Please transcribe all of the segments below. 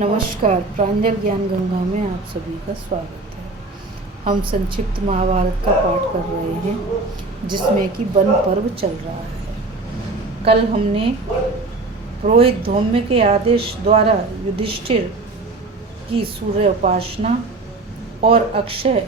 नमस्कार, प्रांजल ज्ञान गंगा में आप सभी का स्वागत है। हम संक्षिप्त महाभारत का पाठ कर रहे हैं जिसमें कि वन पर्व चल रहा है। कल हमने पुरोहित धौम्य के आदेश द्वारा युधिष्ठिर की सूर्य उपासना और अक्षय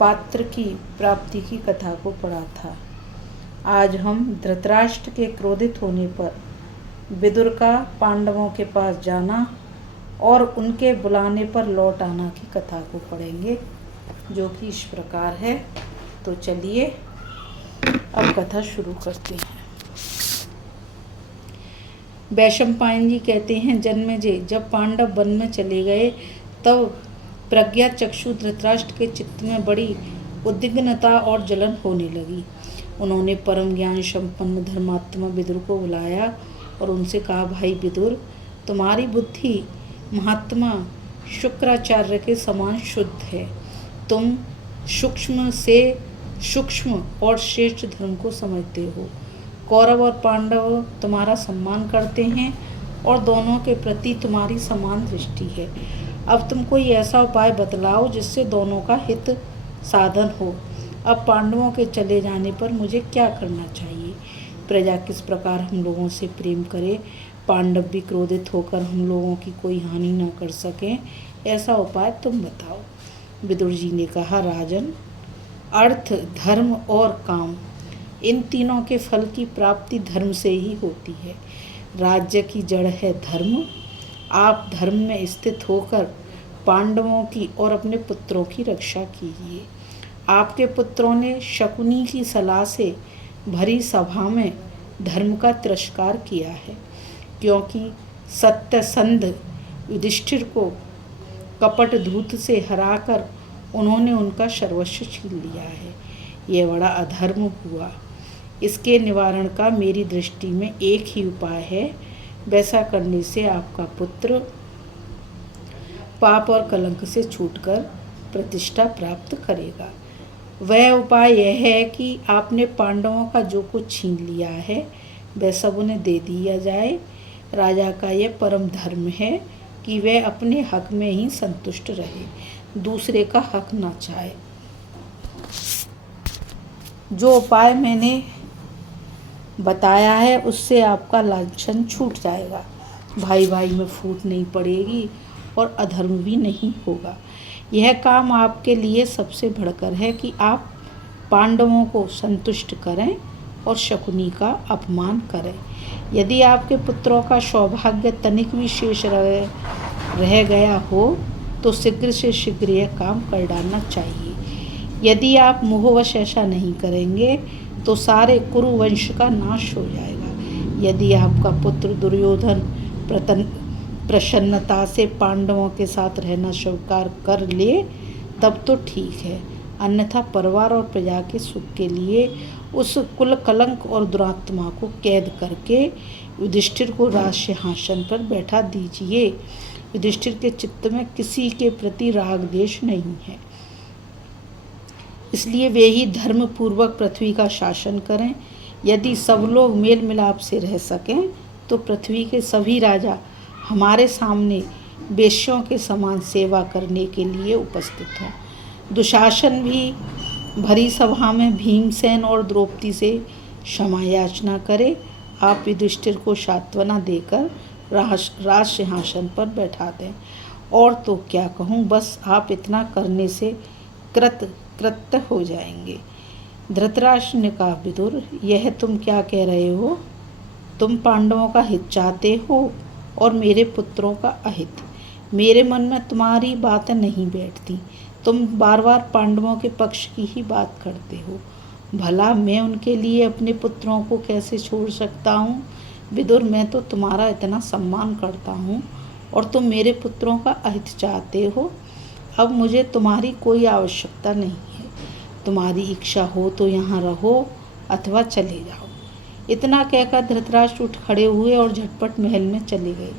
पात्र की प्राप्ति की कथा को पढ़ा था। आज हम धृतराष्ट्र के क्रोधित होने पर विदुर का पांडवों के पास जाना और उनके बुलाने पर लौट आना की कथा को पढ़ेंगे, जो कि इस प्रकार है। तो चलिए अब कथा शुरू करते हैं। वैशंपायन जी कहते हैं, जन्मेजय, जब पांडव वन में चले गए तब प्रज्ञा चक्षु धृतराष्ट्र के चित्त में बड़ी उद्विग्नता और जलन होने लगी। उन्होंने परम ज्ञान संपन्न धर्मात्मा विदुर को बुलाया और उनसे कहा, भाई विदुर, तुम्हारी बुद्धि महात्मा शुक्राचार्य के समान शुद्ध है। तुम सूक्ष्म से सूक्ष्म और श्रेष्ठ धर्म को समझते हो। कौरव और पांडव तुम्हारा सम्मान करते हैं और दोनों के प्रति तुम्हारी समान दृष्टि है। अब तुम कोई ऐसा उपाय बतलाओ जिससे दोनों का हित साधन हो। अब पांडवों के चले जाने पर मुझे क्या करना चाहिए? प्रजा किस प्रकार हम लोगों से प्रेम करे, पांडव भी क्रोधित होकर हम लोगों की कोई हानि न कर सकें, ऐसा उपाय तुम बताओ। विदुर जी ने कहा, राजन, अर्थ, धर्म और काम, इन तीनों के फल की प्राप्ति धर्म से ही होती है। राज्य की जड़ है धर्म। आप धर्म में स्थित होकर पांडवों की और अपने पुत्रों की रक्षा कीजिए। आपके पुत्रों ने शकुनी की सलाह से भरी सभा में धर्म का तिरस्कार किया है, क्योंकि सत्यसंध युधिष्ठिर को कपट धूत से हराकर उन्होंने उनका सर्वस्व छीन लिया है। यह बड़ा अधर्म हुआ। इसके निवारण का मेरी दृष्टि में एक ही उपाय है। वैसा करने से आपका पुत्र पाप और कलंक से छूटकर प्रतिष्ठा प्राप्त करेगा। वह उपाय यह है कि आपने पांडवों का जो कुछ छीन लिया है वह सब उन्हें दे दिया जाए। राजा का यह परम धर्म है कि वह अपने हक में ही संतुष्ट रहे, दूसरे का हक ना चाहे। जो उपाय मैंने बताया है उससे आपका लांछन छूट जाएगा। भाई भाई में फूट नहीं पड़ेगी और अधर्म भी नहीं होगा। यह काम आपके लिए सबसे बढ़कर है कि आप पांडवों को संतुष्ट करें और शकुनी का अपमान करें। यदि आपके पुत्रों का सौभाग्य तनिक भी शेष रह गया हो तो शीघ्र से शीघ्र यह काम कर डालना चाहिए। यदि आप मोहवश ऐसा नहीं करेंगे तो सारे कुरुवंश का नाश हो जाएगा। यदि आपका पुत्र दुर्योधन प्रसन्नता से पांडवों के साथ रहना स्वीकार कर ले तब तो ठीक है, अन्यथा परिवार और प्रजा के सुख के लिए उस कुल कलंक और दुरात्मा को कैद करके युधिष्ठिर को राज सिंहासन पर बैठा दीजिए। युधिष्ठिर के चित्त में किसी के प्रति राग द्वेष नहीं है, इसलिए वे ही धर्म पूर्वक पृथ्वी का शासन करें। यदि सब लोग मेल मिलाप से रह सकें तो पृथ्वी के सभी राजा हमारे सामने वेश्यों के समान सेवा करने के लिए उपस्थित हों। दुशासन भी भरी सभा में भीमसेन और द्रौपदी से क्षमा याचना करे। आप युधिष्ठिर को सांत्वना देकर राज सिंहासन पर बैठा दें। और तो क्या कहूँ, बस आप इतना करने से कृत्य हो जाएंगे। धृतराष्ट्र ने कहा, विदुर, यह तुम क्या कह रहे हो? तुम पांडवों का हित चाहते हो और मेरे पुत्रों का अहित। मेरे मन में तुम्हारी बातें नहीं बैठती। तुम बार बार पांडवों के पक्ष की ही बात करते हो। भला मैं उनके लिए अपने पुत्रों को कैसे छोड़ सकता हूँ? विदुर, मैं तो तुम्हारा इतना सम्मान करता हूँ और तुम मेरे पुत्रों का अहित चाहते हो। अब मुझे तुम्हारी कोई आवश्यकता नहीं है। तुम्हारी इच्छा हो तो यहाँ रहो अथवा चले जाओ। इतना कहकर धृतराष्ट्र उठ खड़े हुए और झटपट महल में चले गए।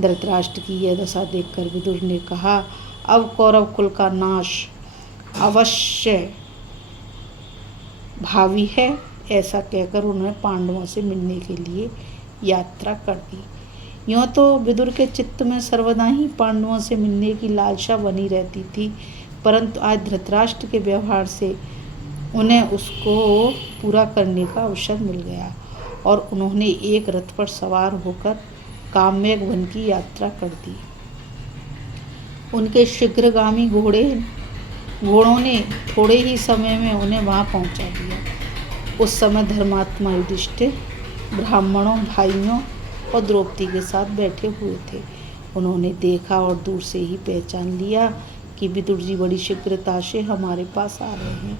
धृतराष्ट्र की यह दशा देखकर विदुर ने कहा, अब कौरव कुल का नाश अवश्य भावी है। ऐसा कहकर उन्होंने पांडवों से मिलने के लिए यात्रा कर दी। यूँ तो विदुर के चित्त में सर्वदा ही पांडवों से मिलने की लालसा बनी रहती थी, परंतु आज धृतराष्ट्र के व्यवहार से उन्हें उसको पूरा करने का अवसर मिल गया और उन्होंने एक रथ पर सवार होकर काम्यक वन की यात्रा कर दी। उनके शीघ्रगामी घोड़ों ने थोड़े ही समय में उन्हें वहां पहुंचा दिया। उस समय धर्मात्मा युधिष्ठिर ब्राह्मणों, भाइयों और द्रौपदी के साथ बैठे हुए थे। उन्होंने देखा और दूर से ही पहचान लिया कि विदुर जी बड़ी शीघ्रता से हमारे पास आ रहे हैं।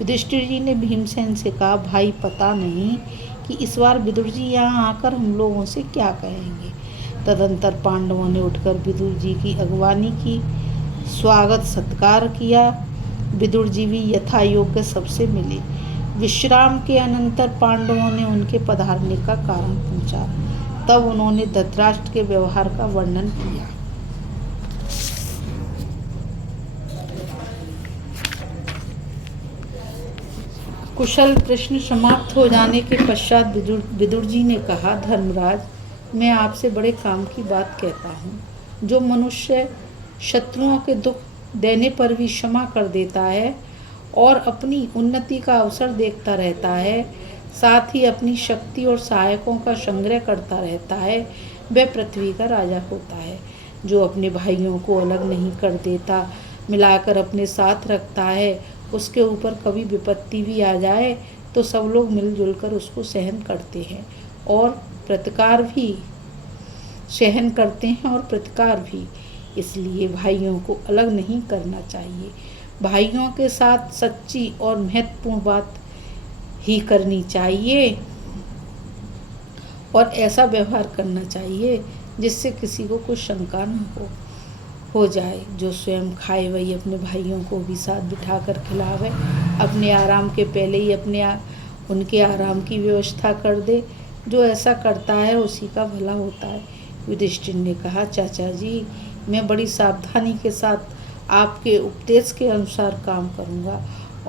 युधिष्ठिर जी ने भीमसेन से कहा, भाई पता नहीं कि इस बार विदुर जी यहाँ आकर हम लोगों से क्या कहेंगे। तदंतर पांडवों ने उठकर विदुर जी की अगवानी की, स्वागत सत्कार किया। विदुर जी भी यथा योग्य सबसे मिले। विश्राम के अनंतर पांडवों ने उनके पधारने का कारण पूछा। तब उन्होंने धृतराष्ट्र के व्यवहार का वर्णन किया। कुशल प्रश्न समाप्त हो जाने के पश्चात विदुर जी ने कहा, धर्मराज, मैं आपसे बड़े काम की बात कहता हूँ। जो मनुष्य शत्रुओं के दुख देने पर भी क्षमा कर देता है और अपनी उन्नति का अवसर देखता रहता है, साथ ही अपनी शक्ति और सहायकों का संग्रह करता रहता है, वह पृथ्वी का राजा होता है। जो अपने भाइयों को अलग नहीं कर देता, मिलाकर अपने साथ रखता है, उसके ऊपर कभी विपत्ति भी आ जाए तो सब लोग मिलजुल कर उसको सहन करते हैं और प्रतिकार भी। इसलिए भाइयों को अलग नहीं करना चाहिए। भाइयों के साथ सच्ची और महत्वपूर्ण बात ही करनी चाहिए और ऐसा व्यवहार करना चाहिए जिससे किसी को कुछ शंका न हो जाए। जो स्वयं खाए वही अपने भाइयों को भी साथ बिठाकर खिलावे, अपने आराम के पहले ही उनके आराम की व्यवस्था कर दे। जो ऐसा करता है उसी का भला होता है। युधिष्ठिर ने कहा, चाचा जी, मैं बड़ी सावधानी के साथ आपके उपदेश के अनुसार काम करूँगा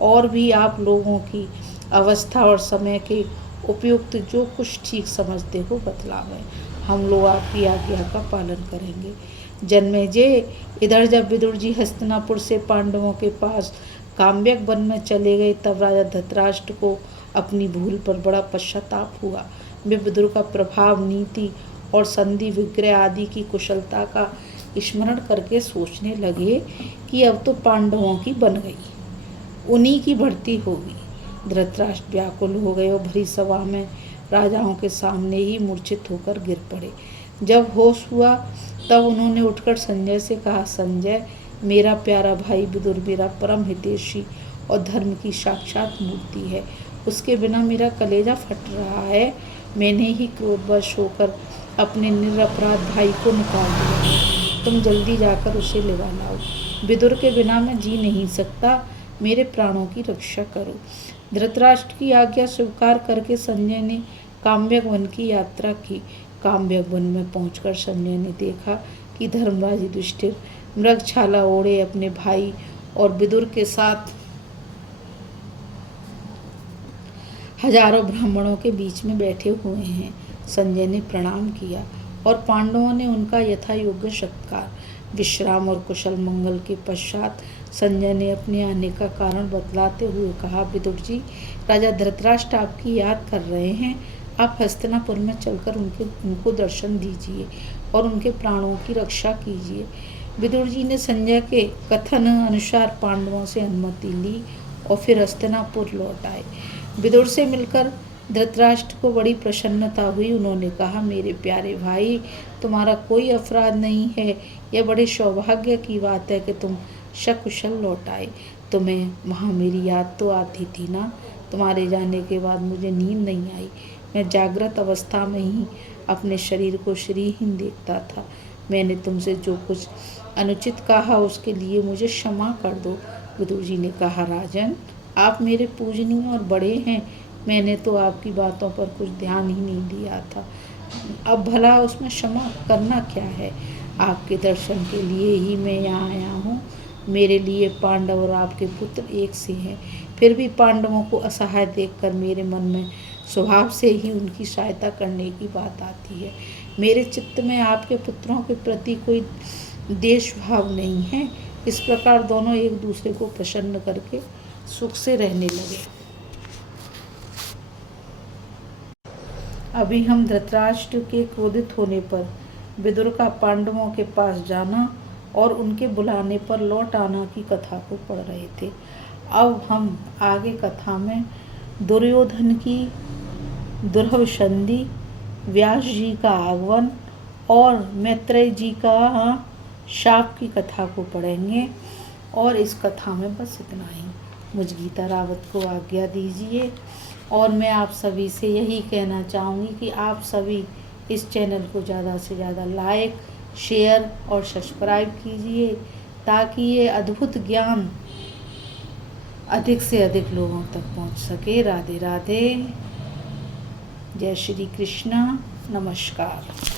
और भी आप लोगों की अवस्था और समय के उपयुक्त जो कुछ ठीक समझते हो बतलावें। हम लोग आपकी आज्ञा का पालन करेंगे। जन्मेजय, इधर जब विदुर जी हस्तिनापुर से पांडवों के पास काम्यक वन में चले गए, तब राजा धृतराष्ट्र को अपनी भूल पर बड़ा पश्चाताप हुआ। वे विदुर का प्रभाव, नीति और संधि विग्रह आदि की कुशलता का स्मरण करके सोचने लगे कि अब तो पांडवों की बन गई, उन्हीं की भर्ती होगी। धृतराष्ट्र व्याकुल हो गए और भरी सभा में राजाओं के सामने ही मूर्छित होकर गिर पड़े। जब होश हुआ तब उन्होंने उठकर संजय से कहा, संजय, मेरा प्यारा भाई विदुर मेरा परम हितैषी और धर्म की साक्षात मूर्ति है। उसके बिना मेरा कलेजा फट रहा है। मैंने ही क्रोधवश होकर अपने निरपराध भाई को निकाल दिया। तुम जल्दी जाकर उसे ले लाओ। विदुर के बिना मैं जी नहीं सकता। मेरे प्राणों की रक्षा करो। धृतराष्ट्र की आज्ञा स्वीकार करके संजय ने काम्यक वन की यात्रा की। काम्यक वन में पहुंचकर संजय ने देखा कि धर्मराज युधिष्ठिर मृगछाला ओढ़े अपने भाई और विदुर के साथ हजारों ब्राह्मणों के बीच में बैठे हुए हैं। संजय ने प्रणाम किया और पांडवों ने उनका यथा योग्य सत्कार। विश्राम और कुशल मंगल के पश्चात संजय ने अपने आने का कारण बतलाते हुए कहा, विदुर जी, राजा धृतराष्ट्र आपकी याद कर रहे हैं। आप हस्तिनापुर में चलकर उनको दर्शन दीजिए और उनके प्राणों की रक्षा कीजिए। विदुर जी ने संजय के कथन अनुसार पांडवों से अनुमति ली और फिर हस्तिनापुर लौट आए। विदुर से मिलकर धृतराष्ट्र को बड़ी प्रसन्नता हुई। उन्होंने कहा, मेरे प्यारे भाई, तुम्हारा कोई अपराध नहीं है। यह बड़े सौभाग्य की बात है कि तुम सकुशल लौट आए। तुम्हें वहाँ मेरी याद तो आती थी ना। तुम्हारे जाने के बाद मुझे नींद नहीं आई। मैं जागृत अवस्था में ही अपने शरीर को श्रीहीन देखता था। मैंने तुमसे जो कुछ अनुचित कहा उसके लिए मुझे क्षमा कर दो। विदुर जी ने कहा, राजन, आप मेरे पूजनीय और बड़े हैं। मैंने तो आपकी बातों पर कुछ ध्यान ही नहीं दिया था। अब भला उसमें क्षमा करना क्या है। आपके दर्शन के लिए ही मैं यहाँ आया हूँ। मेरे लिए पांडव और आपके पुत्र एक से हैं। फिर भी पांडवों को असहाय देखकर मेरे मन में स्वभाव से ही उनकी सहायता करने की बात आती है। मेरे चित्त में आपके पुत्रों के प्रति कोई देश भाव नहीं है। इस प्रकार दोनों एक दूसरे को प्रसन्न करके सुख से रहने लगे। अभी हम धृतराष्ट्र के क्रोधित होने पर विदुर का पांडवों के पास जाना और उनके बुलाने पर लौट आना की कथा को पढ़ रहे थे। अब हम आगे कथा में दुर्योधन की दुर्भ संधि, व्यास जी का आगमन और मैत्रेय जी का शाप की कथा को पढ़ेंगे। और इस कथा में बस इतना ही। मुझ गीता रावत को आज्ञा दीजिए और मैं आप सभी से यही कहना चाहूँगी कि आप सभी इस चैनल को ज़्यादा से ज़्यादा लाइक, शेयर और सब्सक्राइब कीजिए ताकि ये अद्भुत ज्ञान अधिक से अधिक लोगों तक पहुंच सके। राधे राधे। जय श्री कृष्ण। नमस्कार।